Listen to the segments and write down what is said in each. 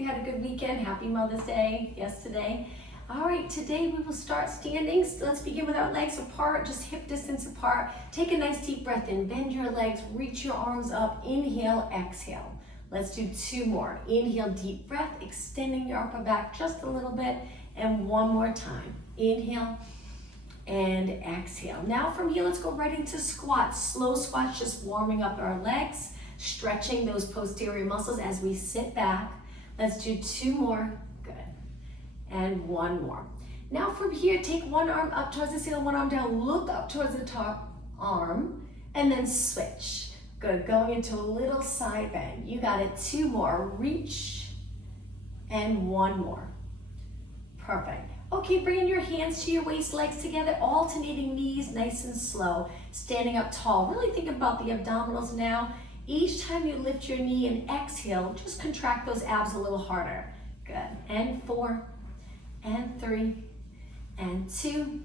you had a good weekend. Happy Mother's Day yesterday. All right, today we will start standing. So let's begin with our legs apart, just hip distance apart. Take a nice deep breath in, bend your legs, reach your arms up, inhale, exhale. Let's do 2 more. Inhale, deep breath, extending your upper back just a little bit, and 1 more time. Inhale and exhale. Now from here, let's go right into squats. Slow squats, just warming up our legs, stretching those posterior muscles as we sit back. Let's do 2 more. Good. And 1 more. Now from here, take one arm up towards the ceiling, one arm down, look up towards the top arm, and then switch. Good, going into a little side bend. You got it, 2 more, reach, and 1 more. Perfect. Okay, bringing your hands to your waist, legs together, alternating knees, nice and slow, standing up tall. Really think about the abdominals now. Each time you lift your knee and exhale, just contract those abs a little harder. Good, and 4, and 3, and 2,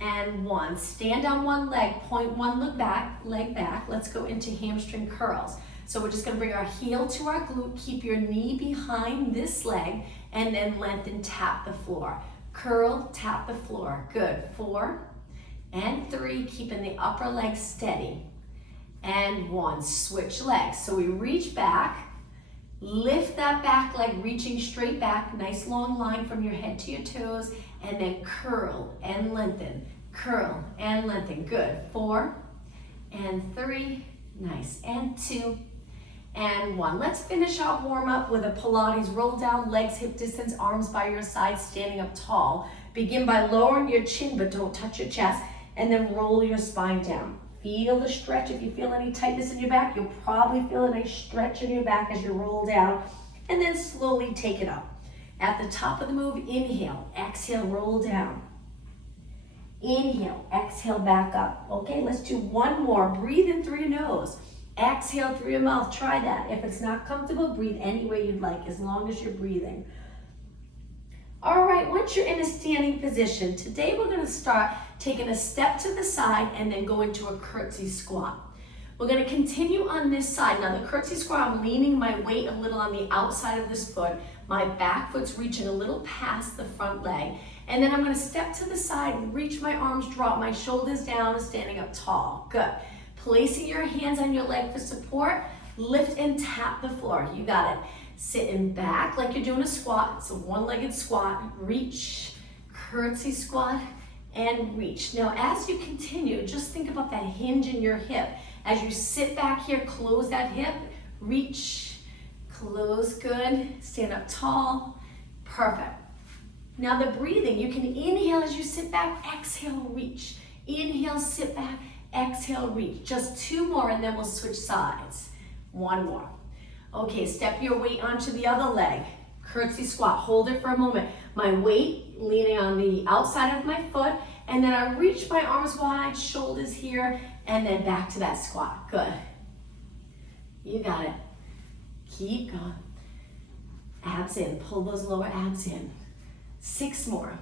and 1. Stand on one leg, point one leg back. Let's go into hamstring curls. So we're just gonna bring our heel to our glute, keep your knee behind this leg, and then lengthen, tap the floor. Curl, tap the floor. Good, 4, and 3, keeping the upper leg steady. And 1, switch legs. So we reach back, lift that back leg, reaching straight back, nice long line from your head to your toes, and then curl and lengthen, curl and lengthen. Good, 4, and 3, nice, and 2, and 1. Let's finish our warm up with a Pilates roll down, legs hip distance, arms by your side, standing up tall. Begin by lowering your chin, but don't touch your chest, and then roll your spine down. Feel the stretch. If you feel any tightness in your back, you'll probably feel a nice stretch in your back as you roll down, and then slowly take it up. At the top of the move, inhale, exhale, roll down. Inhale, exhale, back up. Okay, let's do 1 more. Breathe in through your nose. Exhale through your mouth. Try that. If it's not comfortable, breathe any way you'd like, as long as you're breathing. All right, once you're in a standing position, today we're gonna start taking a step to the side and then go into a curtsy squat. We're gonna continue on this side. Now the curtsy squat, I'm leaning my weight a little on the outside of this foot. My back foot's reaching a little past the front leg. And then I'm gonna step to the side, reach my arms, drop my shoulders down, standing up tall. Good. Placing your hands on your leg for support, lift and tap the floor. You got it. Sitting back like you're doing a squat. It's a one-legged squat. Reach, curtsy squat, and reach. Now as you continue, just think about that hinge in your hip. As you sit back here, close that hip, reach, close, good. Stand up tall, perfect. Now the breathing, you can inhale as you sit back, exhale, reach. Inhale, sit back, exhale, reach. Just 2 more and then we'll switch sides. 1 more. Okay, step your weight onto the other leg. Curtsy squat, hold it for a moment. My weight leaning on the outside of my foot, and then I reach my arms wide, shoulders here, and then back to that squat. Good. You got it. Keep going. Abs in, pull those lower abs in. 6 more.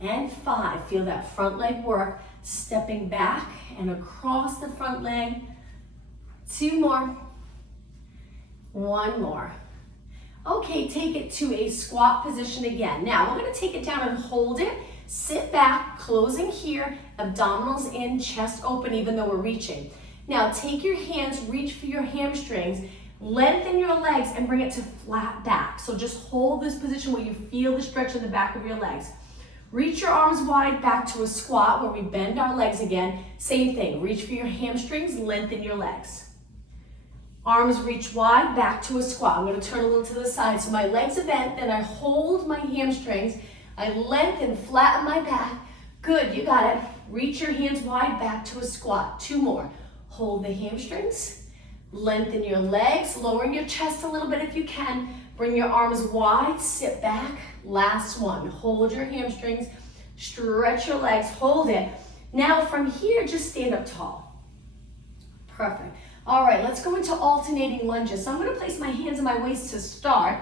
And 5, feel that front leg work. Stepping back and across the front leg. 2 more. 1 more. Okay, take it to a squat position again. Now, we're gonna take it down and hold it. Sit back, closing here, abdominals in, chest open, even though we're reaching. Now, take your hands, reach for your hamstrings, lengthen your legs, and bring it to flat back. So just hold this position where you feel the stretch in the back of your legs. Reach your arms wide back to a squat where we bend our legs again. Same thing, reach for your hamstrings, lengthen your legs. Arms reach wide, back to a squat. I'm gonna turn a little to the side. So my legs are bent, then I hold my hamstrings. I lengthen, flatten my back. Good, you got it. Reach your hands wide, back to a squat. 2 more. Hold the hamstrings, lengthen your legs, lowering your chest a little bit if you can. Bring your arms wide, sit back. Last one. Hold your hamstrings, stretch your legs, hold it. Now from here, just stand up tall. Perfect. All right, let's go into alternating lunges. So I'm gonna place my hands on my waist to start.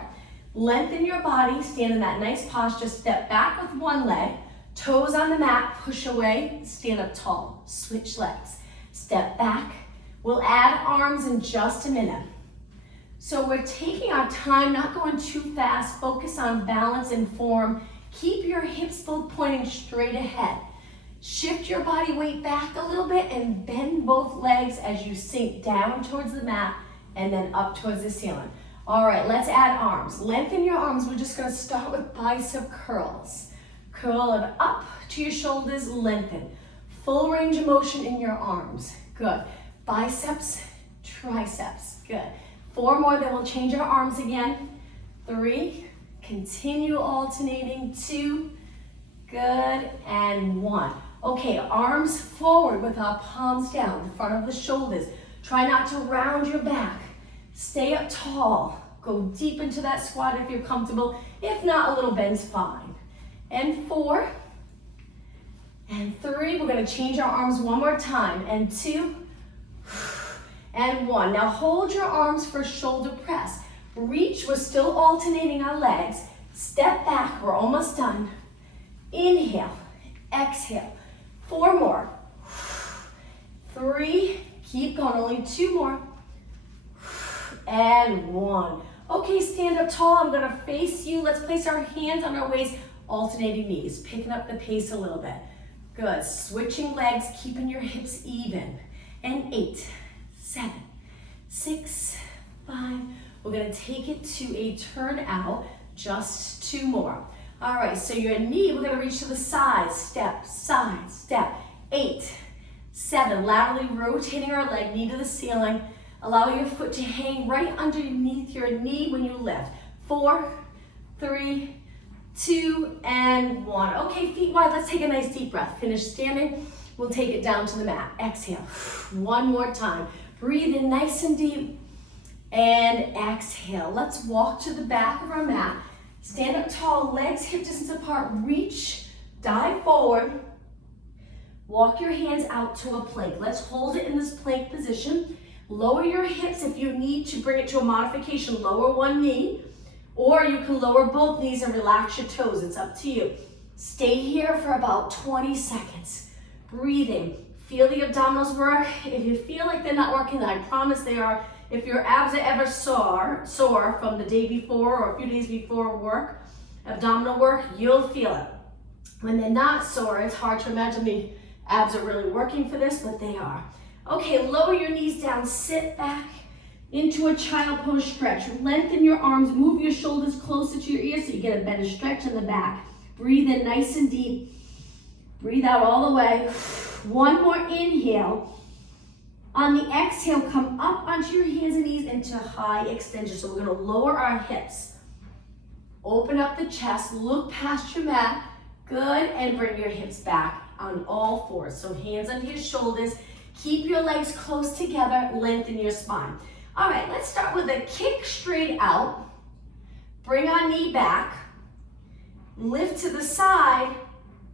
Lengthen your body, stand in that nice posture. Step back with one leg, toes on the mat, push away, stand up tall. Switch legs. Step back. We'll add arms in just a minute. So we're taking our time, not going too fast. Focus on balance and form. Keep your hips both pointing straight ahead. Shift your body weight back a little bit and bend both legs as you sink down towards the mat and then up towards the ceiling. All right, let's add arms. Lengthen your arms. We're just gonna start with bicep curls. Curl it up to your shoulders, lengthen. Full range of motion in your arms. Good. Biceps, triceps. Good. 4 more, then we'll change our arms again. 3, continue alternating. 2, good, and 1. Okay, arms forward with our palms down in front of the shoulders. Try not to round your back. Stay up tall. Go deep into that squat if you're comfortable. If not, a little bend's fine. And 4, and 3. We're gonna change our arms one more time. And 2, and 1. Now hold your arms for shoulder press. Reach, we're still alternating our legs. Step back, we're almost done. Inhale, exhale. 4 more. 3, keep going, only 2 more. And 1. Okay, stand up tall, I'm gonna face you. Let's place our hands on our waist, alternating knees, picking up the pace a little bit. Good, switching legs, keeping your hips even. And 8, 7, 6, 5. We're gonna take it to a turn out, just 2 more. All right, so your knee, we're gonna reach to the side, step, 8, 7, laterally rotating our leg, knee to the ceiling. Allow your foot to hang right underneath your knee when you lift. 4, 3, 2, and 1. Okay, feet wide, let's take a nice deep breath. Finish standing, we'll take it down to the mat. Exhale, 1 more time. Breathe in nice and deep, and exhale. Let's walk to the back of our mat. Stand up tall, legs hip distance apart, reach, dive forward. Walk your hands out to a plank. Let's hold it in this plank position. Lower your hips if you need to bring it to a modification. Lower one knee, or you can lower both knees and relax your toes. It's up to you. Stay here for about 20 seconds. Breathing. Feel the abdominals work. If you feel like they're not working, then I promise they are. If your abs are ever sore from the day before or a few days before work, abdominal work, you'll feel it. When they're not sore, it's hard to imagine the abs are really working for this, but they are. Okay, lower your knees down, sit back into a child pose stretch. Lengthen your arms, move your shoulders closer to your ears so you get a better stretch in the back. Breathe in nice and deep. Breathe out all the way. 1 more inhale. On the exhale, come up onto your hands and knees into high extension. So we're gonna lower our hips. Open up the chest, look past your mat. Good, and bring your hips back on all 4. So hands under your shoulders. Keep your legs close together, lengthen your spine. All right, let's start with a kick straight out. Bring our knee back. Lift to the side,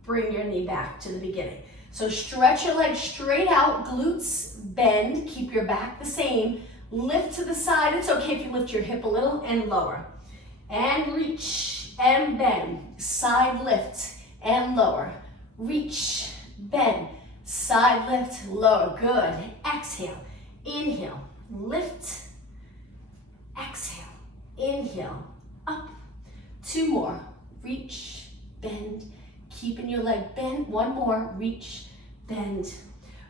bring your knee back to the beginning. So stretch your legs straight out, glutes bend, keep your back the same. Lift to the side, it's okay if you lift your hip a little and lower. And reach and bend, side lift and lower. Reach, bend, side lift, lower, good. Exhale, inhale, lift, exhale, inhale, up. 2 more, reach, bend, keeping your leg bent. 1 more, reach, bend.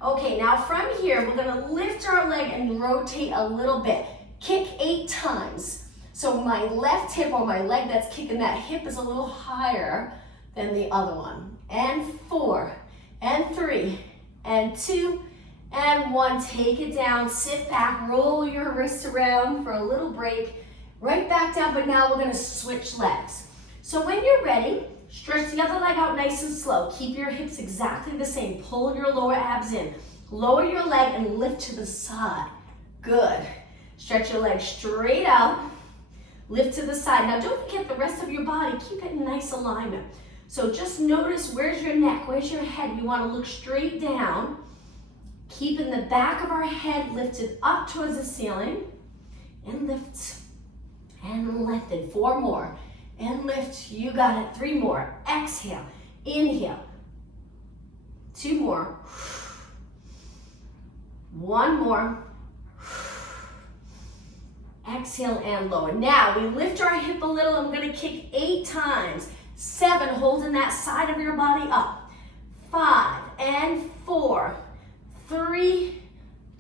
Okay, now from here, we're gonna lift our leg and rotate a little bit. Kick 8 times. So my left hip or my leg that's kicking that hip is a little higher than the other one. And 4, and 3, and 2, and 1. Take it down, sit back, roll your wrists around for a little break. Right back down, but now we're gonna switch legs. So when you're ready, stretch the other leg out nice and slow. Keep your hips exactly the same. Pull your lower abs in. Lower your leg and lift to the side. Good. Stretch your leg straight out. Lift to the side. Now don't forget the rest of your body. Keep it in nice alignment. So just notice where's your neck, where's your head. We want to look straight down. Keeping the back of our head lifted up towards the ceiling. And lift. And lengthen. 4 more. And lift. You got it. 3 more. Exhale. Inhale. 2 more. 1 more. exhale and lower. Now we lift our hip a little and we're gonna kick 8 times. 7, holding that side of your body up. 5 and 4, 3,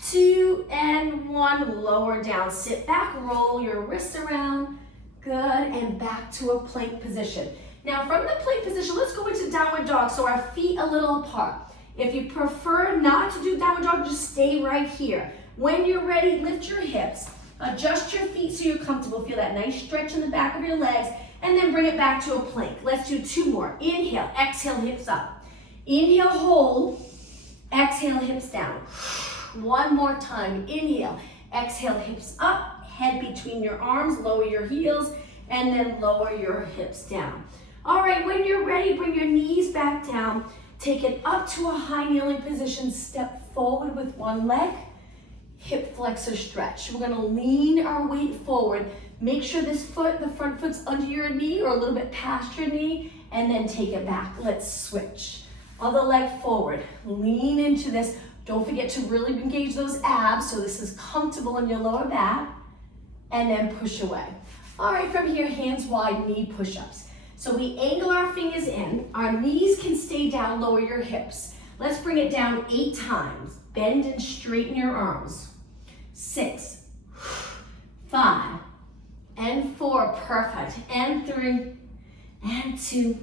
2 and 1, lower down. Sit back, roll your wrists around. Good, and back to a plank position. Now from the plank position, let's go into downward dog, so our feet a little apart. If you prefer not to do downward dog, just stay right here. When you're ready, lift your hips, adjust your feet so you're comfortable. Feel that nice stretch in the back of your legs, and then bring it back to a plank. Let's do 2 more. Inhale, exhale, hips up. Inhale, hold, exhale, hips down. 1 more time. Inhale, exhale, hips up, head between your arms, lower your heels, and then lower your hips down. All right, when you're ready, bring your knees back down. Take it up to a high kneeling position. Step forward with one leg. Hip flexor stretch. We're gonna lean our weight forward. Make sure this foot, the front foot's under your knee or a little bit past your knee, and then take it back. Let's switch. Other leg forward. Lean into this. Don't forget to really engage those abs so this is comfortable in your lower back, and then push away. All right, from here, hands wide, knee push-ups. So we angle our fingers in, our knees can stay down, lower your hips. Let's bring it down 8 times. Bend and straighten your arms. 6, 5, and 4, perfect. And 3, and 2.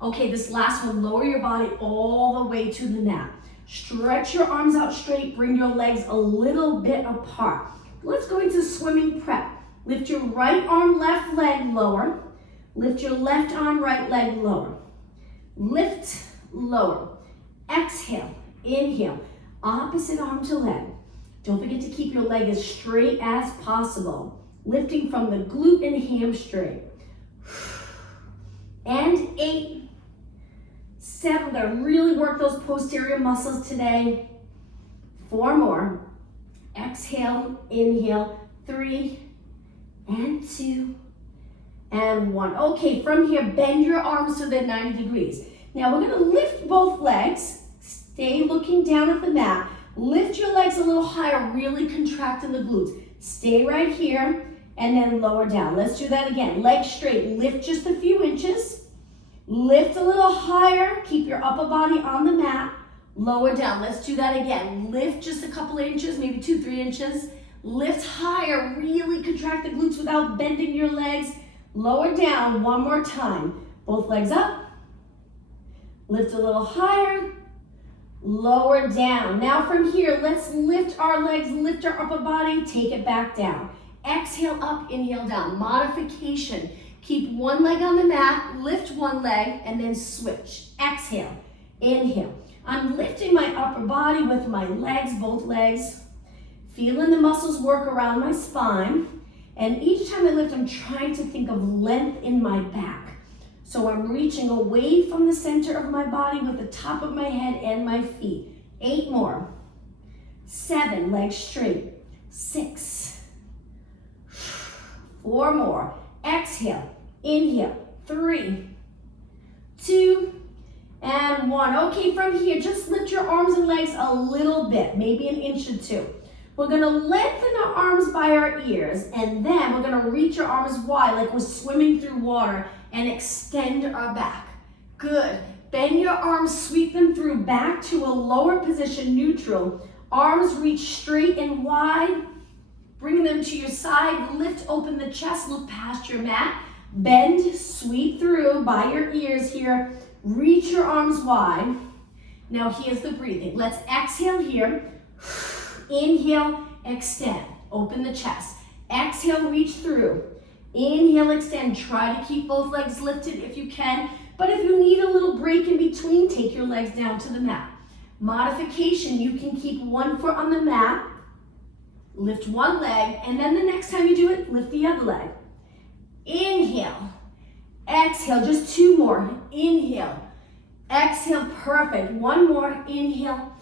Okay, this last one, lower your body all the way to the mat. Stretch your arms out straight, bring your legs a little bit apart. Let's go into swimming prep. Lift your right arm, left leg lower. Lift your left arm, right leg lower. Lift, lower. Exhale, inhale. Opposite arm to leg. Don't forget to keep your leg as straight as possible. Lifting from the glute and hamstring. And 8, 7, we're gonna really work those posterior muscles today. 4 more. Exhale, inhale, 3, and 2, and 1. Okay, from here, bend your arms so they're 90 degrees. Now we're gonna lift both legs. Stay looking down at the mat. Lift your legs a little higher, really contracting the glutes. Stay right here, and then lower down. Let's do that again. Legs straight, lift just a few inches. Lift a little higher, keep your upper body on the mat. Lower down, let's do that again. Lift just a couple inches, maybe 2-3 inches. Lift higher, really contract the glutes without bending your legs. Lower down, 1 more time. Both legs up. Lift a little higher. Lower down. Now from here, let's lift our legs, lift our upper body, take it back down. Exhale up, inhale down. Modification. Keep one leg on the mat, lift one leg, and then switch. Exhale, inhale. I'm lifting my upper body with my legs, both legs. Feeling the muscles work around my spine. And each time I lift, I'm trying to think of length in my back. So I'm reaching away from the center of my body with the top of my head and my feet. 8 more. 7, legs straight. 6. 4 more. Exhale, inhale. 3, 2, and 1. Okay, from here, just lift your arms and legs a little bit, maybe an inch or 2. We're gonna lengthen our arms by our ears, and then we're gonna reach our arms wide like we're swimming through water and extend our back. Good. Bend your arms, sweep them through back to a lower position, neutral. Arms reach straight and wide. Bring them to your side. Lift open the chest, look past your mat. Bend, sweep through by your ears here. Reach your arms wide. Now here's the breathing. Let's exhale here. Inhale, extend. Open the chest. Exhale, reach through. Inhale, extend. Try to keep both legs lifted if you can. But if you need a little break in between, take your legs down to the mat. Modification, you can keep one foot on the mat. Lift one leg, and then the next time you do it, lift the other leg. Inhale. Exhale, just 2 more. Inhale. Exhale, perfect. 1 more. Inhale.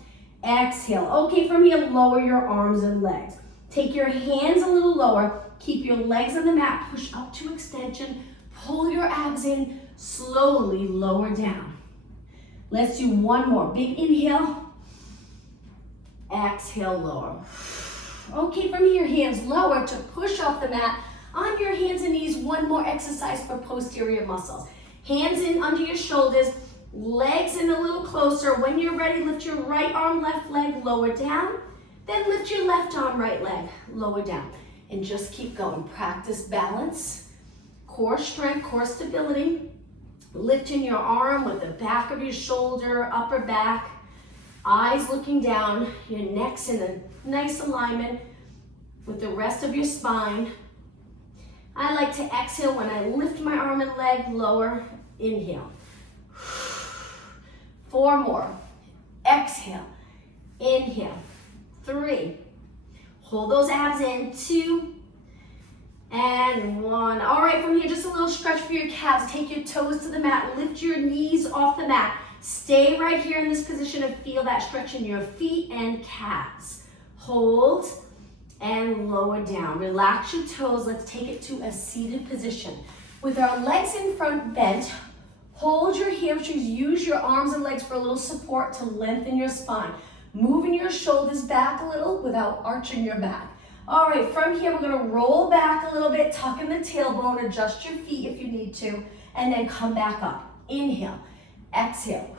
Exhale. Okay, from here, lower your arms and legs. Take your hands a little lower. Keep your legs on the mat. Push up to extension. Pull your abs in. Slowly lower down. Let's do 1 more. Big inhale. Exhale, lower. Okay, from here, hands lower to push off the mat. On your hands and knees, one more exercise for posterior muscles. Hands in under your shoulders, legs in a little closer. When you're ready, lift your right arm, left leg, lower down. Then lift your left arm, right leg, lower down. And just keep going. Practice balance, core strength, core stability. Lifting your arm with the back of your shoulder, upper back. Eyes looking down. Your neck's in a nice alignment with the rest of your spine. I like to exhale when I lift my arm and leg, lower, inhale. 4 more. Exhale. Inhale. 3. Hold those abs in. 2. And 1. All right, from here, just a little stretch for your calves. Take your toes to the mat. Lift your knees off the mat. Stay right here in this position and feel that stretch in your feet and calves. Hold and lower down. Relax your toes. Let's take it to a seated position. With our legs in front bent, hold your hamstrings. Use your arms and legs for a little support to lengthen your spine. Moving your shoulders back a little without arching your back. All right, from here, we're gonna roll back a little bit, tuck in the tailbone, adjust your feet if you need to, and then come back up. Inhale, exhale.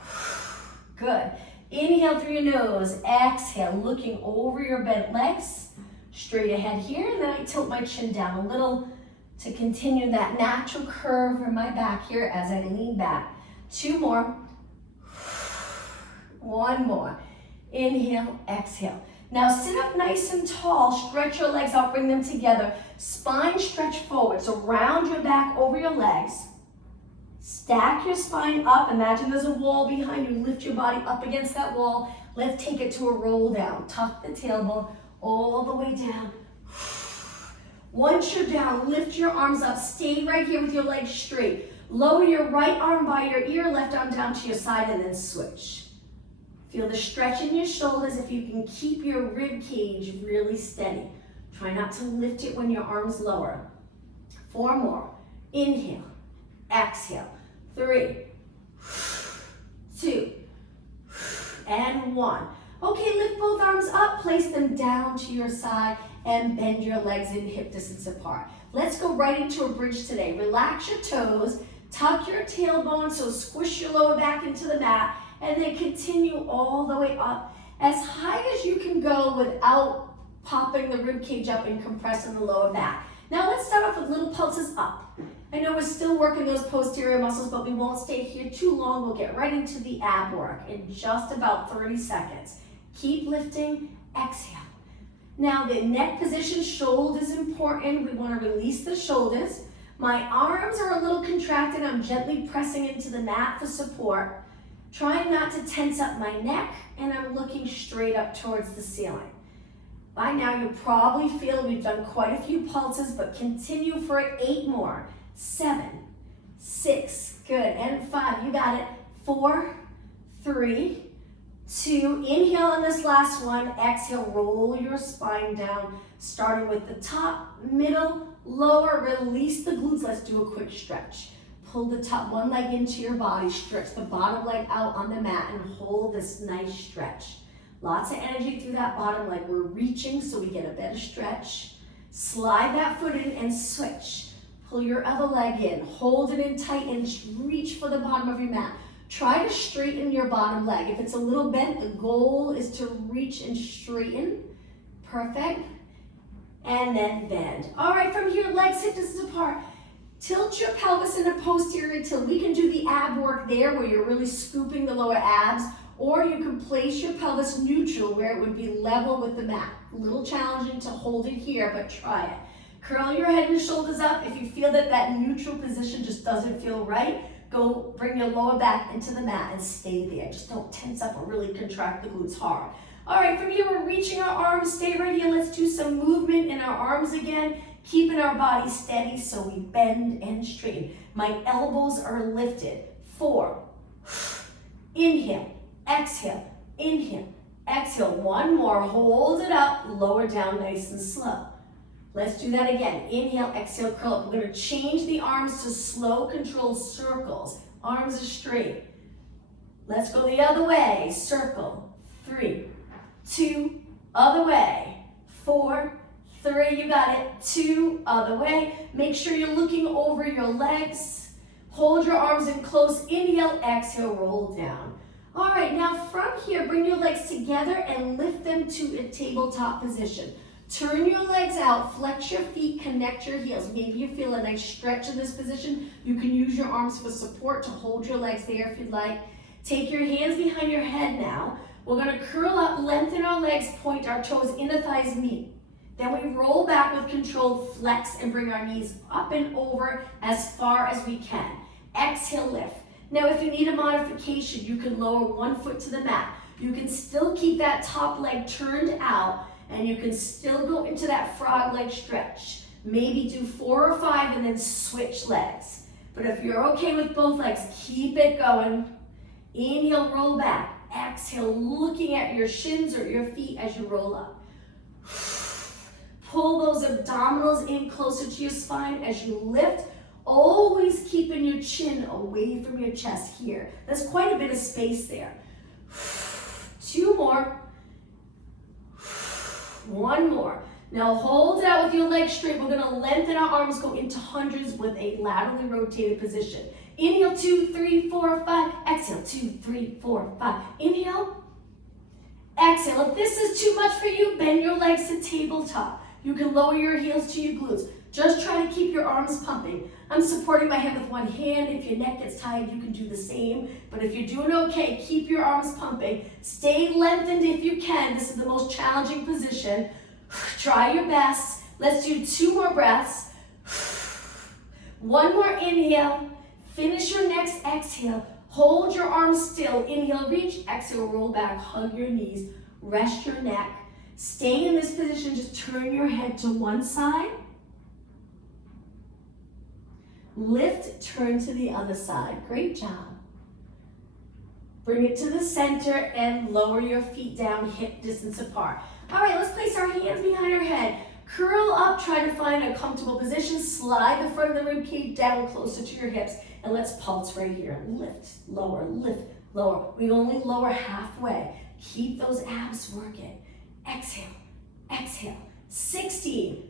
Good. Inhale through your nose, exhale, looking over your bent legs. Straight ahead here, and then I tilt my chin down a little to continue that natural curve in my back here as I lean back. 2 more. 1 more. Inhale, exhale. Now sit up nice and tall, stretch your legs out, bring them together. Spine stretch forward, so round your back over your legs. Stack your spine up, imagine there's a wall behind you, lift your body up against that wall. Let's take it to a roll down. Tuck the tailbone all the way down. Once you're down, lift your arms up, stay right here with your legs straight. Lower your right arm by your ear, left arm down to your side, and then switch. Feel the stretch in your shoulders if you can keep your rib cage really steady. Try not to lift it when your arm's lower. 4 more. Inhale, exhale. 3, 2, and 1. Okay, lift both arms up, place them down to your side, and bend your legs in hip distance apart. Let's go right into a bridge today. Relax your toes, tuck your tailbone, so squish your lower back into the mat, and then continue all the way up as high as you can go without popping the rib cage up and compressing the lower back. Now let's start off with little pulses up. I know we're still working those posterior muscles, but we won't stay here too long. We'll get right into the ab work in just about 30 seconds. Keep lifting, exhale. Now the neck position, shoulders important. We want to release the shoulders. My arms are a little contracted. I'm gently pressing into the mat for support. Trying not to tense up my neck, and I'm looking straight up towards the ceiling. By now you probably feel we've done quite a few pulses, but continue for 8 more. 7, 6, good, and 5, you got it. 4, 3, 2, inhale on this last one, exhale, roll your spine down, starting with the top, middle, lower, release the glutes. Let's do a quick stretch. Pull the top one leg into your body, stretch the bottom leg out on the mat, and hold this nice stretch. Lots of energy through that bottom leg. We're reaching so we get a better stretch. Slide that foot in and switch. Pull your other leg in, hold it in tight, and reach for the bottom of your mat. Try to straighten your bottom leg. If it's a little bent, the goal is to reach and straighten. Perfect. And then bend. All right, from here, legs hip distance apart. Tilt your pelvis into posterior tilt. We can do the ab work there where you're really scooping the lower abs, or you can place your pelvis neutral where it would be level with the mat. A little challenging to hold it here, but try it. Curl your head and shoulders up. If you feel that that neutral position just doesn't feel right, go bring your lower back into the mat and stay there. Just don't tense up or really contract the glutes hard. All right, from here, we're reaching our arms. Stay right here. Let's do some movement in our arms again, keeping our body steady so we bend and straighten. My elbows are lifted. 4. Inhale, exhale, inhale, exhale. 1 more. Hold it up. Lower down nice and slow. Let's do that again. Inhale, exhale, curl up. We're going to change the arms to slow, controlled circles. Arms are straight. Let's go the other way. Circle. 3, 2, other way. 4, 3, you got it, 2, other way. Make sure you're looking over your legs. Hold your arms in close, inhale, exhale, roll down. All right, now from here, bring your legs together and lift them to a tabletop position. Turn your legs out, flex your feet, connect your heels. Maybe you feel a nice stretch in this position. You can use your arms for support to hold your legs there if you'd like. Take your hands behind your head now. We're gonna curl up, lengthen our legs, point our toes in the thighs meet. Then we roll back with control, flex, and bring our knees up and over as far as we can. Exhale, lift. Now, if you need a modification, you can lower one foot to the mat. You can still keep that top leg turned out, and you can still go into that frog leg stretch. Maybe do 4 or 5 and then switch legs. But if you're okay with both legs, keep it going. Inhale, roll back. Exhale, looking at your shins or your feet as you roll up. Pull those abdominals in closer to your spine as you lift. Always keeping your chin away from your chest here. There's quite a bit of space there. 2 more. 1 more. Now hold it out with your legs straight. We're gonna lengthen our arms, go into hundreds with a laterally rotated position. Inhale, 2, 3, 4, 5. Exhale, 2, 3, 4, 5. Inhale. Exhale. If this is too much for you, bend your legs to tabletop. You can lower your heels to your glutes. Just try to keep your arms pumping. I'm supporting my head with one hand. If your neck gets tired, you can do the same. But if you're doing okay, keep your arms pumping. Stay lengthened if you can. This is the most challenging position. Try your best. Let's do 2 more breaths. 1 more inhale. Finish your next exhale. Hold your arms still. Inhale, reach. Exhale, roll back. Hug your knees. Rest your neck. Stay in this position. Just turn your head to one side. Lift, turn to the other side. Great job. Bring it to the center and lower your feet down, hip distance apart. All right, let's place our hands behind our head. Curl up, try to find a comfortable position. Slide the front of the rib cage down closer to your hips. And let's pulse right here. Lift, lower, lift, lower. We only lower halfway. Keep those abs working. Exhale, exhale. 16.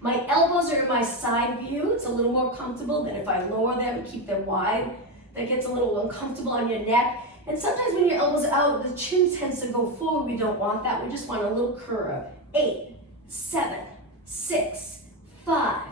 My elbows are in my side view. It's a little more comfortable than if I lower them, keep them wide. That gets a little uncomfortable on your neck. And sometimes when your elbows out, the chin tends to go forward. We don't want that. We just want a little curve. 8, 7, 6, 5,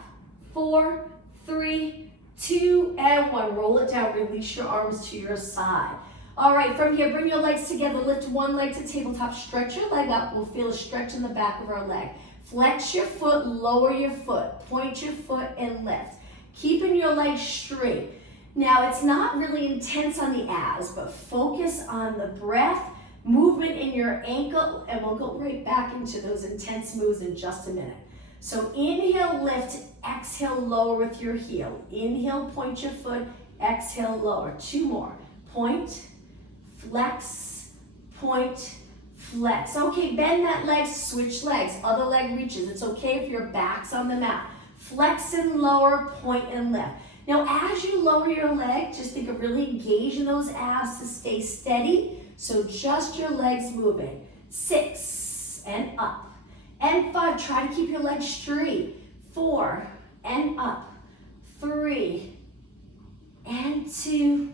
4, 3, 2, and 1. Roll it down. Release your arms to your side. All right, from here, bring your legs together. Lift one leg to tabletop. Stretch your leg up. We'll feel a stretch in the back of our leg. Flex your foot, lower your foot, point your foot and lift. Keeping your legs straight. Now, it's not really intense on the abs, but focus on the breath, movement in your ankle, and we'll go right back into those intense moves in just a minute. So inhale, lift, exhale, lower with your heel. Inhale, point your foot, exhale, lower. 2 more. Point, flex, point, flex. Okay, bend that leg, switch legs. Other leg reaches. It's okay if your back's on the mat. Flex and lower, point and lift. Now, as you lower your leg, just think of really engaging those abs to stay steady. So just your legs moving. 6 and up. And 5, try to keep your legs straight. 4 and up. 3 and 2.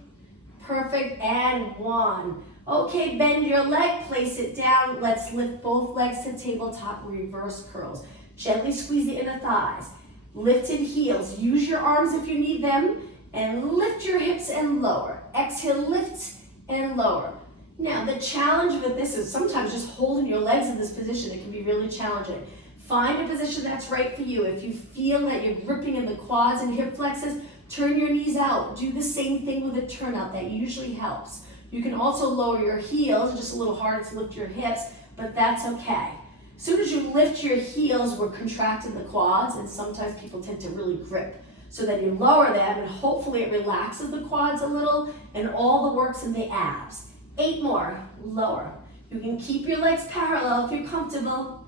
Perfect. And 1. Okay, bend your leg, place it down. Let's lift both legs to tabletop, reverse curls. Gently squeeze the inner thighs. Lifted heels. Use your arms if you need them. And lift your hips and lower. Exhale, lift and lower. Now, the challenge with this is sometimes just holding your legs in this position. It can be really challenging. Find a position that's right for you. If you feel that you're gripping in the quads and hip flexors, turn your knees out. Do the same thing with a turnout. That usually helps. You can also lower your heels. It's just a little harder to lift your hips, but that's okay. As soon as you lift your heels, we're contracting the quads, and sometimes people tend to really grip. So then you lower them, and hopefully it relaxes the quads a little, and all the work's in the abs. 8 more, lower. You can keep your legs parallel if you're comfortable.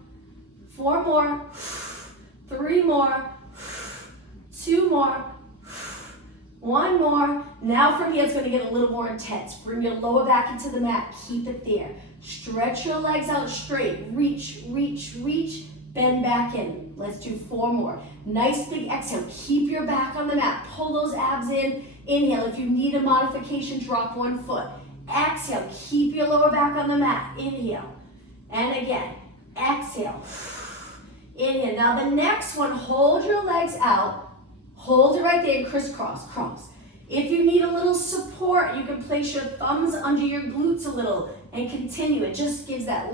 4 more, 3 more, 2 more, One more. Now from here, it's going to get a little more intense. Bring your lower back into the mat. Keep it there. Stretch your legs out straight. Reach, reach, reach. Bend back in. Let's do 4 more. Nice big exhale. Keep your back on the mat. Pull those abs in. Inhale. If you need a modification, drop 1 foot. Exhale. Keep your lower back on the mat. Inhale. And again. Exhale. Inhale. Now the next one, hold your legs out. Hold it right there and crisscross, cross. If you need a little support, you can place your thumbs under your glutes a little and continue. It just gives that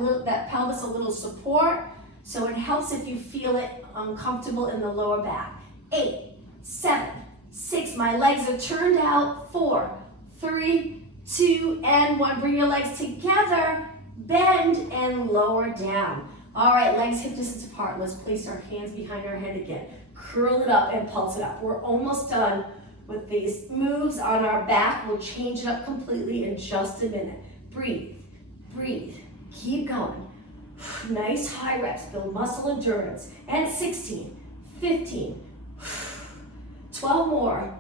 pelvis a little support, so it helps if you feel it uncomfortable in the lower back. 8, 7, 6, my legs are turned out. 4, 3, 2, and 1. Bring your legs together, bend and lower down. All right, legs hip distance apart. Let's place our hands behind our head again. Curl it up and pulse it up. We're almost done with these moves on our back. We'll change it up completely in just a minute. Breathe, breathe, keep going. Nice high reps, build muscle endurance. And 16, 15, 12 more.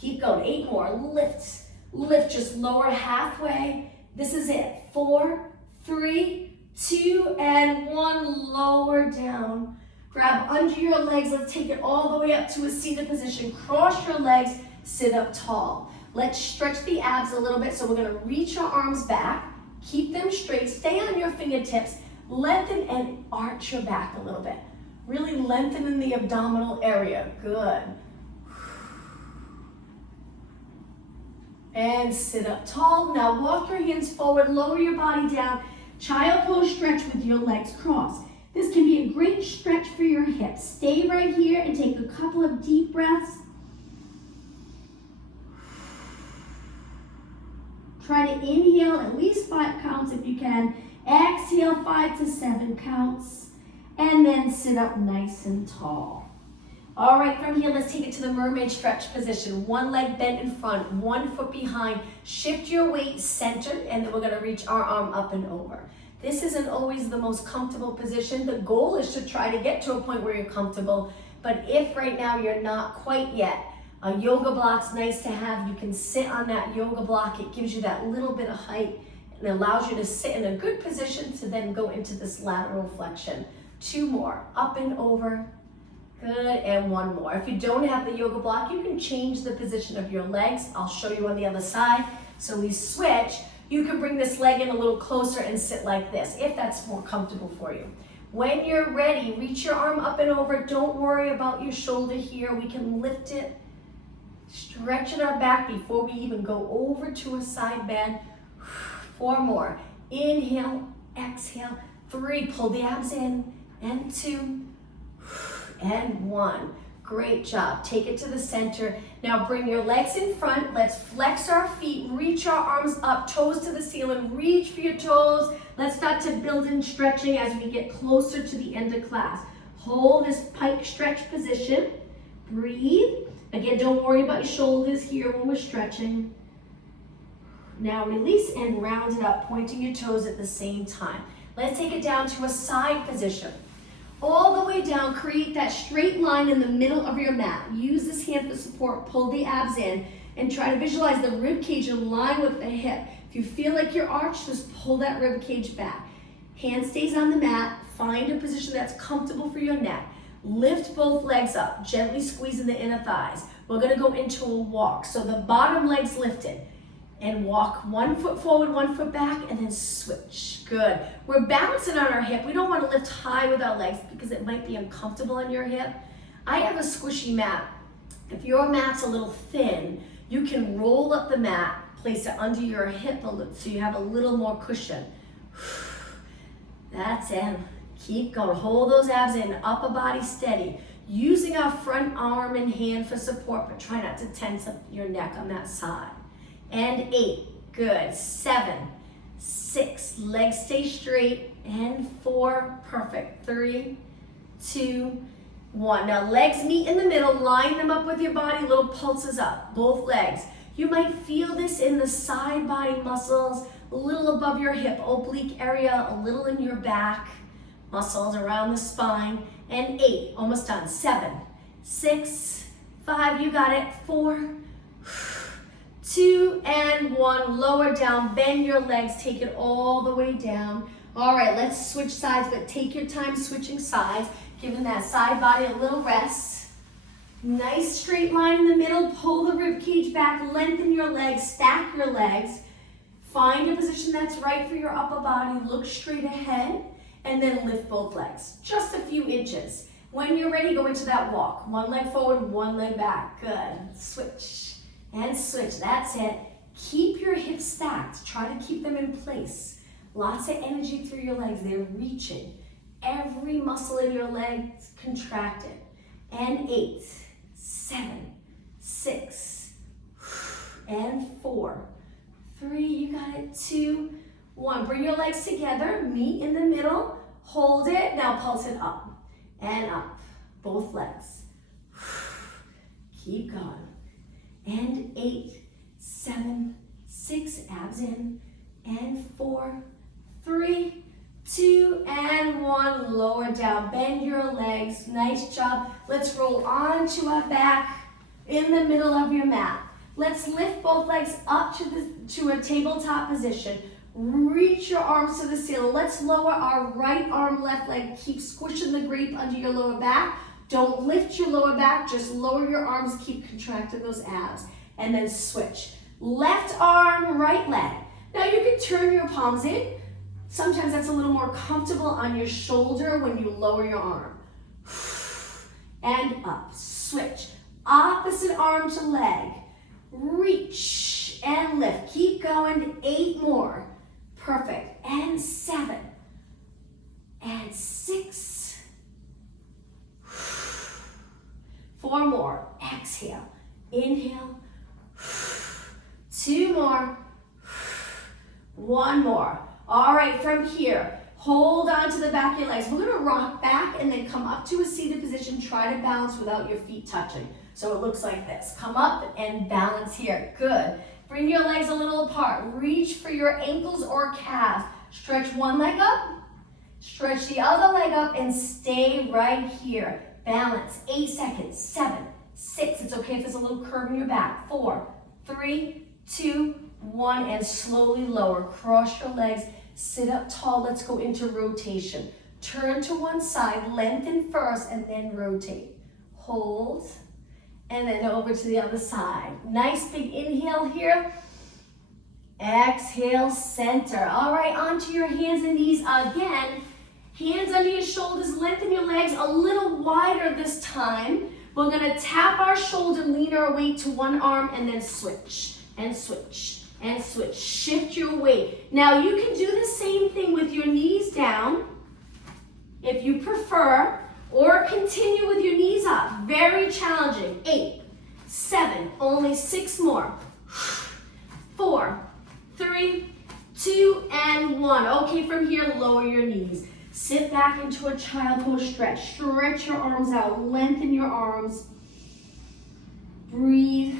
Keep going, 8 more, lift, lift, just lower halfway. This is it, 4, 3, 2, and 1, lower down. Grab under your legs. Let's take it all the way up to a seated position. Cross your legs, sit up tall. Let's stretch the abs a little bit. So we're gonna reach our arms back, keep them straight, stay on your fingertips, lengthen and arch your back a little bit. Really lengthen in the abdominal area, good. And sit up tall. Now walk your hands forward, lower your body down. Child pose stretch with your legs crossed. This can be a great stretch for your hips. Stay right here and take a couple of deep breaths. Try to inhale at least 5 counts if you can. Exhale 5 to 7 counts. And then sit up nice and tall. All right, from here, let's take it to the mermaid stretch position. 1 leg bent in front, 1 foot behind. Shift your weight centered, and then we're gonna reach our arm up and over. This isn't always the most comfortable position. The goal is to try to get to a point where you're comfortable, but if right now you're not quite yet, a yoga block's nice to have. You can sit on that yoga block. It gives you that little bit of height and allows you to sit in a good position to then go into this lateral flexion. 2 more, up and over. Good, and 1 more. If you don't have the yoga block, you can change the position of your legs. I'll show you on the other side. So we switch. You can bring this leg in a little closer and sit like this, if that's more comfortable for you. When you're ready, reach your arm up and over. Don't worry about your shoulder here. We can lift it, stretching our back before we even go over to a side bend. 4 more. Inhale, exhale. 3, pull the abs in, and 2, and 1. Great job. Take it to the center. Now bring your legs in front. Let's flex our feet, reach our arms up, toes to the ceiling. Reach for your toes. Let's start to build in stretching as we get closer to the end of class. Hold this pike stretch position. Breathe. Again, don't worry about your shoulders here when we're stretching. Now release and round it up, pointing your toes at the same time. Let's take it down to a side position. All the way down, create that straight line in the middle of your mat. Use this hand for support, pull the abs in, and try to visualize the rib cage in line with the hip. If you feel like you're arched, just pull that rib cage back. Hand stays on the mat, find a position that's comfortable for your neck. Lift both legs up, gently squeezing the inner thighs. We're gonna go into a walk. So the bottom leg's lifted. And walk 1 foot forward, 1 foot back, and then switch. Good. We're balancing on our hip. We don't want to lift high with our legs because it might be uncomfortable on your hip. I have a squishy mat. If your mat's a little thin, you can roll up the mat, place it under your hip so you have a little more cushion. That's it. Keep going. Hold those abs in, upper body steady. Using our front arm and hand for support, but try not to tense up your neck on that side. And 8, good. 7, 6, legs stay straight, and 4, perfect. 3, 2, 1. Now legs meet in the middle, line them up with your body, little pulses up, both legs. You might feel this in the side body muscles, a little above your hip, oblique area, a little in your back, muscles around the spine. And 8, almost done. 7, 6, 5, you got it. 4, 2, and 1. Lower down, bend your legs, take it all the way down. All right, let's switch sides, but take your time switching sides, giving that side body a little rest. Nice straight line in the middle, pull the rib cage back, lengthen your legs, stack your legs. Find a position that's right for your upper body, look straight ahead, and then lift both legs, just a few inches. When you're ready, go into that walk. One leg forward, one leg back. Good. Switch and switch. That's it. Keep your hips stacked. Try to keep them in place. Lots of energy through your legs. They're reaching. Every muscle in your legs contracted. And 8, 7, 6, and 4, 3, you got it, 2, 1. Bring your legs together, meet in the middle, hold it, now pulse it up and up, both legs. Keep going. And 8, 7, 6, abs in, and 4, 3, 2, and 1, lower down, bend your legs, nice job. Let's roll onto our back in the middle of your mat. Let's lift both legs up to a tabletop position. Reach your arms to the ceiling. Let's lower our right arm, left leg. Keep squishing the grape under your lower back. Don't lift your lower back, just lower your arms, keep contracting those abs. And then switch. Left arm, right leg. Now you can turn your palms in. Sometimes that's a little more comfortable on your shoulder when you lower your arm. And up, switch. Opposite arm to leg. Reach and lift. Keep going, 8 more. Perfect. And 7. And 6. 4 more. Exhale. Inhale. 2 more. 1 more. All right, from here, hold on to the back of your legs. We're gonna rock back and then come up to a seated position. Try to balance without your feet touching. So it looks like this. Come up and balance here. Good. Bring your legs a little apart. Reach for your ankles or calves. Stretch one leg up. Stretch the other leg up and stay right here. Balance. 8 seconds. 7, 6. It's okay if there's a little curve in your back. 4, 3, 2, 1. And slowly lower. Cross your legs. Sit up tall. Let's go into rotation. Turn to one side. Lengthen first and then rotate. Hold. And then over to the other side. Nice big inhale here. Exhale, center. All right, onto your hands and knees again. Hands under your shoulders, lengthen your legs a little wider this time. We're gonna tap our shoulder, lean our weight to one arm, and then switch, and switch, and switch. Shift your weight. Now you can do the same thing with your knees down, if you prefer, or continue with your knees up. Very challenging. 8, 7, only 6 more. 4, 3, 2, and 1. Okay, from here, lower your knees. Sit back into a child pose stretch. Stretch your arms out, lengthen your arms. Breathe.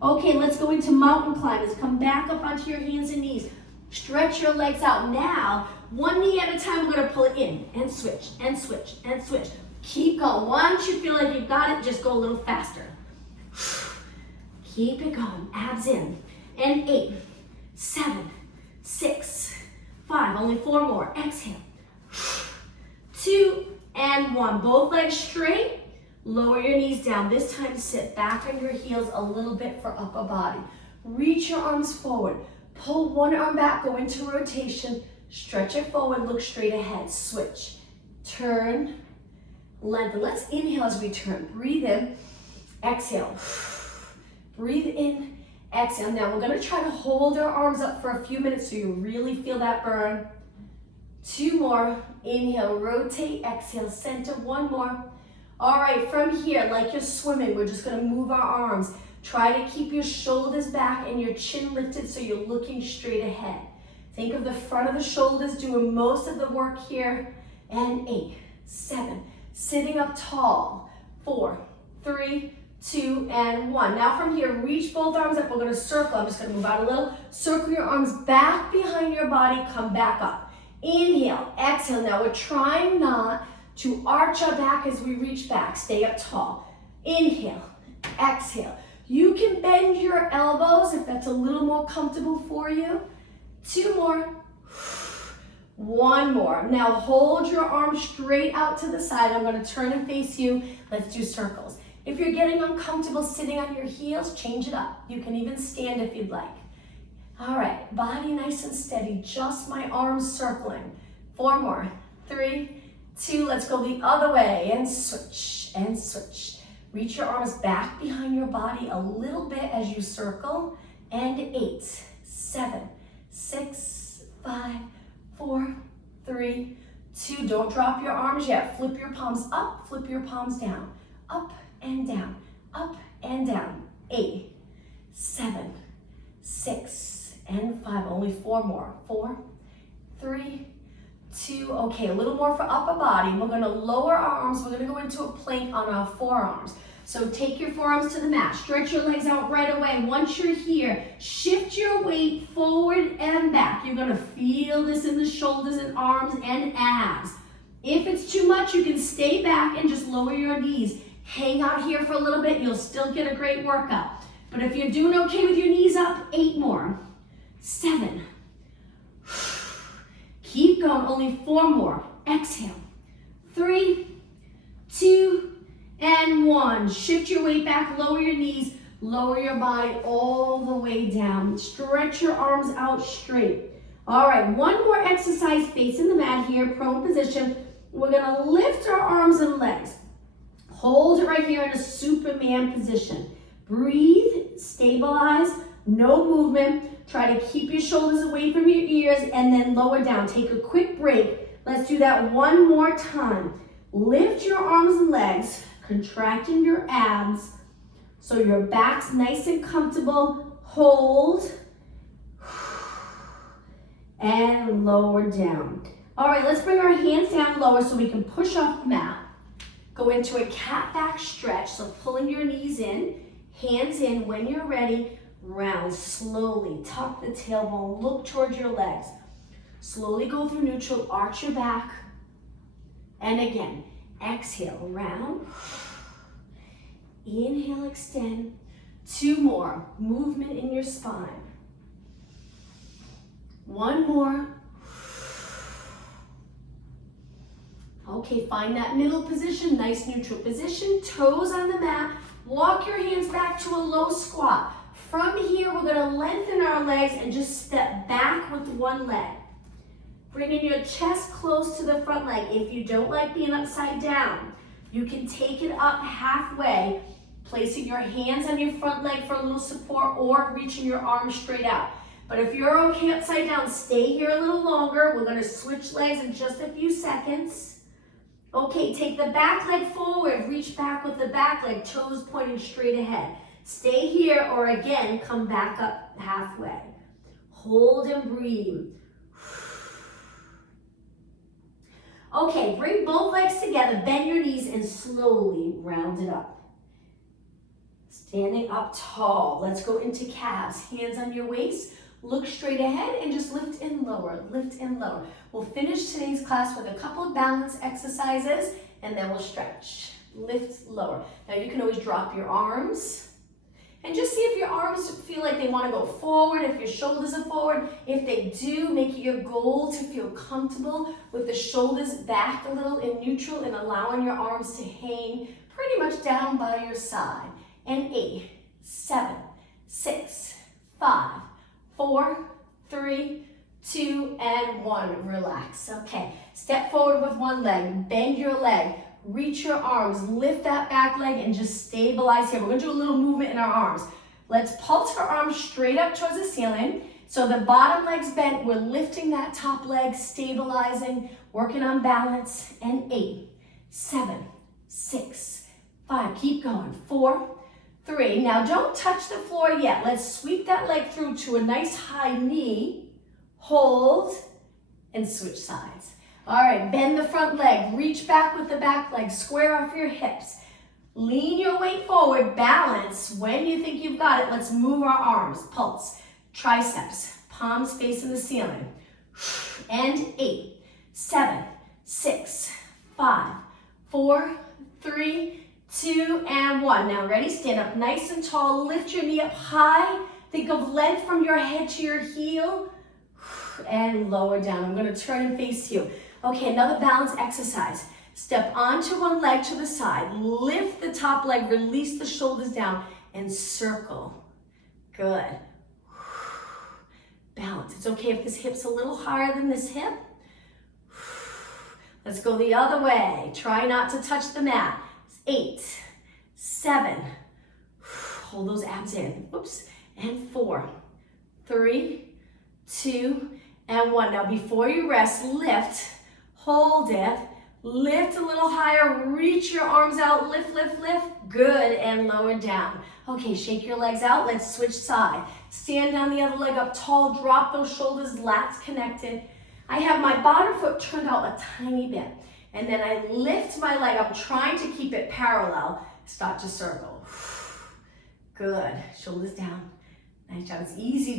Okay, let's go into mountain climbers. Come back up onto your hands and knees. Stretch your legs out. Now, one knee at a time, we're gonna pull it in and switch, and switch, and switch. Keep going. Once you feel like you've got it, just go a little faster. Keep it going. Abs in. And 8, 7, 6, 5. Only 4 more. Exhale. 2, and 1. Both legs straight. Lower your knees down. This time, sit back on your heels a little bit for upper body. Reach your arms forward. Pull one arm back, go into rotation. Stretch it forward, look straight ahead. Switch. Turn. Lengthen. Let's inhale as we turn. Breathe in. Exhale. Breathe in. Exhale. Now we're going to try to hold our arms up for a few minutes so you really feel that burn. 2 more. Inhale, rotate, exhale, center. 1 more. All right, from here, like you're swimming, we're just going to move our arms. Try to keep your shoulders back and your chin lifted so you're looking straight ahead. Think of the front of the shoulders doing most of the work here. And 8, 7, sitting up tall. 4, 3, 2, and 1. Now from here, reach both arms up. We're going to circle. I'm just going to move out a little. Circle your arms back behind your body. Come back up. Inhale, exhale. Now we're trying not to arch our back as we reach back. Stay up tall. Inhale, exhale. You can bend your elbows if that's a little more comfortable for you. 2 more. 1 more. Now hold your arms straight out to the side. I'm going to turn and face you. Let's do circles. If you're getting uncomfortable sitting on your heels, change it up. You can even stand if you'd like. All right, body nice and steady. Just my arms circling. 4 more. 3, 2, let's go the other way and switch and switch. Reach your arms back behind your body a little bit as you circle. And 8, 7, 6, 5, 4, 3, 2. Don't drop your arms yet. Flip your palms up, flip your palms down. Up and down, up and down. 8, 7, 6, and 5. Only 4 more. 4, 3, 2. Okay, a little more for upper body. We're gonna lower our arms. We're gonna go into a plank on our forearms. So take your forearms to the mat. Stretch your legs out right away. Once you're here, shift your weight forward and back. You're gonna feel this in the shoulders and arms and abs. If it's too much, you can stay back and just lower your knees. Hang out here for a little bit. You'll still get a great workout. But if you're doing okay with your knees up, 8 more. 7. Keep going, only 4 more. Exhale. 3, 2, and 1. Shift your weight back, lower your knees, lower your body all the way down. Stretch your arms out straight. All right, 1 more exercise facing the mat here, prone position. We're gonna lift our arms and legs. Hold it right here in a Superman position. Breathe, stabilize, no movement. Try to keep your shoulders away from your ears and then lower down. Take a quick break. Let's do that 1 more time. Lift your arms and legs, contracting your abs so your back's nice and comfortable. Hold and lower down. All right, let's bring our hands down lower so we can push off the mat. Go into a cat back stretch, so pulling your knees in, hands in. When you're ready, round slowly. Tuck the tailbone, look towards your legs. Slowly go through neutral, arch your back. And again, exhale, round. Inhale, extend. 2 more, movement in your spine. 1 more. Okay, find that middle position, nice neutral position, toes on the mat. Walk your hands back to a low squat. From here, we're gonna lengthen our legs and just step back with 1 leg. Bringing your chest close to the front leg. If you don't like being upside down, you can take it up halfway, placing your hands on your front leg for a little support or reaching your arms straight out. But if you're okay upside down, stay here a little longer. We're gonna switch legs in just a few seconds. Okay, take the back leg forward, reach back with the back leg, toes pointing straight ahead. Stay here or again, come back up halfway. Hold and breathe. Okay, bring both legs together, bend your knees and slowly round it up. Standing up tall, let's go into calves. Hands on your waist, look straight ahead and just lift and lower, lift and lower. We'll finish today's class with a couple of balance exercises and then we'll stretch. Lift, lower. Now you can always drop your arms and just see if your arms feel like they want to go forward, if your shoulders are forward. If they do, make it your goal to feel comfortable with the shoulders back a little in neutral and allowing your arms to hang pretty much down by your side. And 8, 7, 6, 5, 4, 3, 2, and 1. Relax. Okay, step forward with 1 leg, bend your leg, reach your arms, lift that back leg and just stabilize here. We're gonna do a little movement in our arms. Let's pulse our arms straight up towards the ceiling. So the bottom leg's bent, we're lifting that top leg, stabilizing, working on balance. And 8, 7, 6, 5, keep going. 4, 3, now don't touch the floor yet. Let's sweep that leg through to a nice high knee, hold, and switch sides. All right, bend the front leg, reach back with the back leg, square off your hips. Lean your weight forward, balance. When you think you've got it, let's move our arms, pulse, triceps, palms facing the ceiling. And 8, 7, 6, 5, 4, 3, 2, and 1. Now ready? Stand up nice and tall. Lift your knee up high. Think of length from your head to your heel. And lower down. I'm going to turn and face you. Okay, another balance exercise. Step onto one leg to the side. Lift the top leg. Release the shoulders down. And circle. Good. Balance. It's okay if this hip's a little higher than this hip. Let's go the other way. Try not to touch the mat. 8, 7. Hold those abs in. Whoops. And 4, 3, 2, and 1. Now before you rest, lift. Hold it. Lift a little higher. Reach your arms out. Lift, lift, lift. Good. And lower down. Okay, shake your legs out. Let's switch side. Stand down the other leg up tall. Drop those shoulders, lats connected. I have my bottom foot turned out a tiny bit. And then I lift my leg up, trying to keep it parallel. Start to circle. Good. Shoulders down. Nice job. It's easy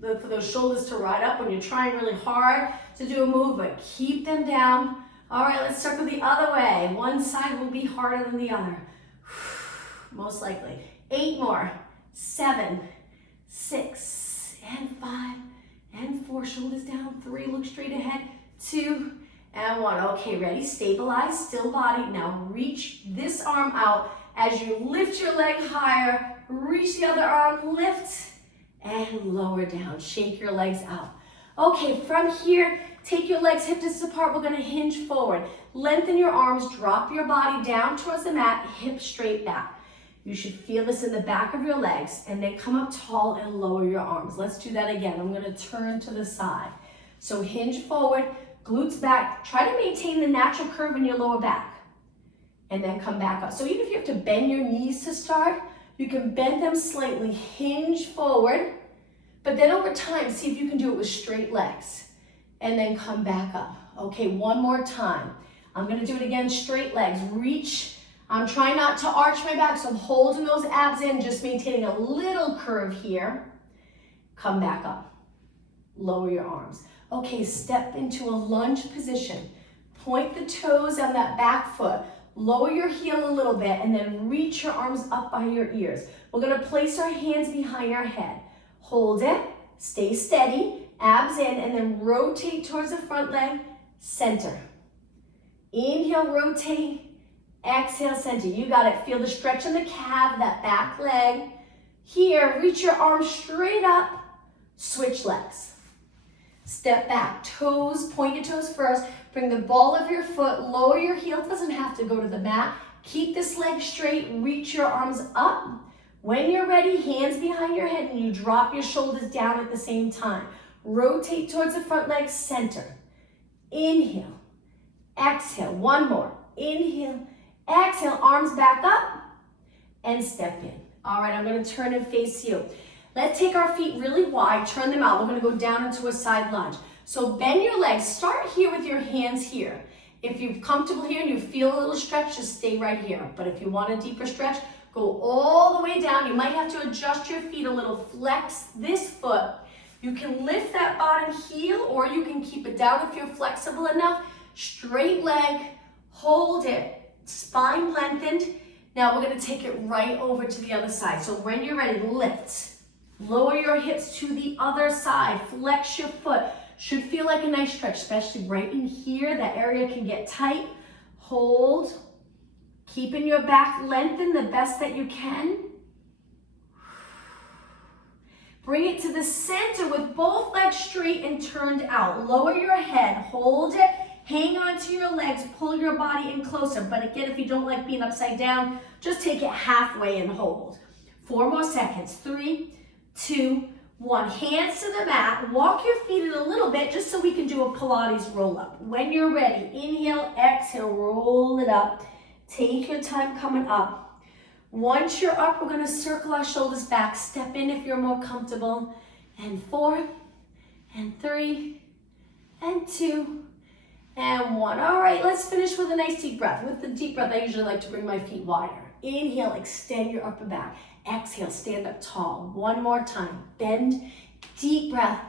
for those shoulders to ride up when you're trying really hard to do a move, but keep them down. All right, let's circle the other way. One side will be harder than the other. Most likely. 8 more. 7, 6, and 5, and 4. Shoulders down. 3, look straight ahead. 2, and 1. Okay, ready? Stabilize, still body. Now reach this arm out as you lift your leg higher. Reach the other arm, lift, and lower down. Shake your legs out. Okay, from here, take your legs hip distance apart. We're gonna hinge forward. Lengthen your arms, drop your body down towards the mat, hips straight back. You should feel this in the back of your legs, and then come up tall and lower your arms. Let's do that again. I'm gonna turn to the side. So hinge forward, glutes back. Try to maintain the natural curve in your lower back, and then come back up. So even if you have to bend your knees to start, you can bend them slightly, hinge forward, but then over time, see if you can do it with straight legs, and then come back up. Okay, one more time. I'm gonna do it again, straight legs, reach. I'm trying not to arch my back, so I'm holding those abs in, just maintaining a little curve here. Come back up, lower your arms. Okay, step into a lunge position. Point the toes on that back foot. Lower your heel a little bit and then reach your arms up by your ears. We're gonna place our hands behind our head. Hold it, stay steady, abs in, and then rotate towards the front leg, center. Inhale, rotate. Exhale, center. You got it. Feel the stretch in the calf, that back leg. Here, reach your arms straight up. Switch legs. Step back. Toes, point your toes first. Bring the ball of your foot. Lower your heel. It doesn't have to go to the mat. Keep this leg straight. Reach your arms up. When you're ready, hands behind your head, and you drop your shoulders down at the same time. Rotate towards the front leg, center. Inhale. Exhale. One more. Inhale. Exhale, arms back up, and step in. All right, I'm gonna turn and face you. Let's take our feet really wide, turn them out. We're gonna go down into a side lunge. So bend your legs, start here with your hands here. If you're comfortable here and you feel a little stretch, just stay right here. But if you want a deeper stretch, go all the way down. You might have to adjust your feet a little, flex this foot. You can lift that bottom heel, or you can keep it down if you're flexible enough. Straight leg, hold it. Spine lengthened. Now we're going to take it right over to the other side. So when you're ready, lift. Lower your hips to the other side. Flex your foot. Should feel like a nice stretch, especially right in here. That area can get tight. Hold. Keeping your back lengthened the best that you can. Bring it to the center with both legs straight and turned out. Lower your head. Hold it. Hang on to your legs, pull your body in closer. But again, if you don't like being upside down, just take it halfway and hold. 4 more seconds. 3, 2, 1. Hands to the mat. Walk your feet in a little bit just so we can do a Pilates roll up. When you're ready, inhale, exhale, roll it up. Take your time coming up. Once you're up, we're gonna circle our shoulders back. Step in if you're more comfortable. And 4, and 3, and 2, and 1. All right, let's finish with a nice deep breath. With the deep breath, I usually like to bring my feet wider. Inhale, extend your upper back. Exhale, stand up tall. One more time. Bend, deep breath,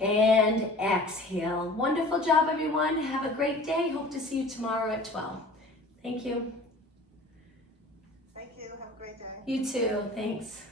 and exhale. Wonderful job, everyone. Have a great day. Hope to see you tomorrow at 12. Thank you. Thank you. Have a great day. You too. Thanks.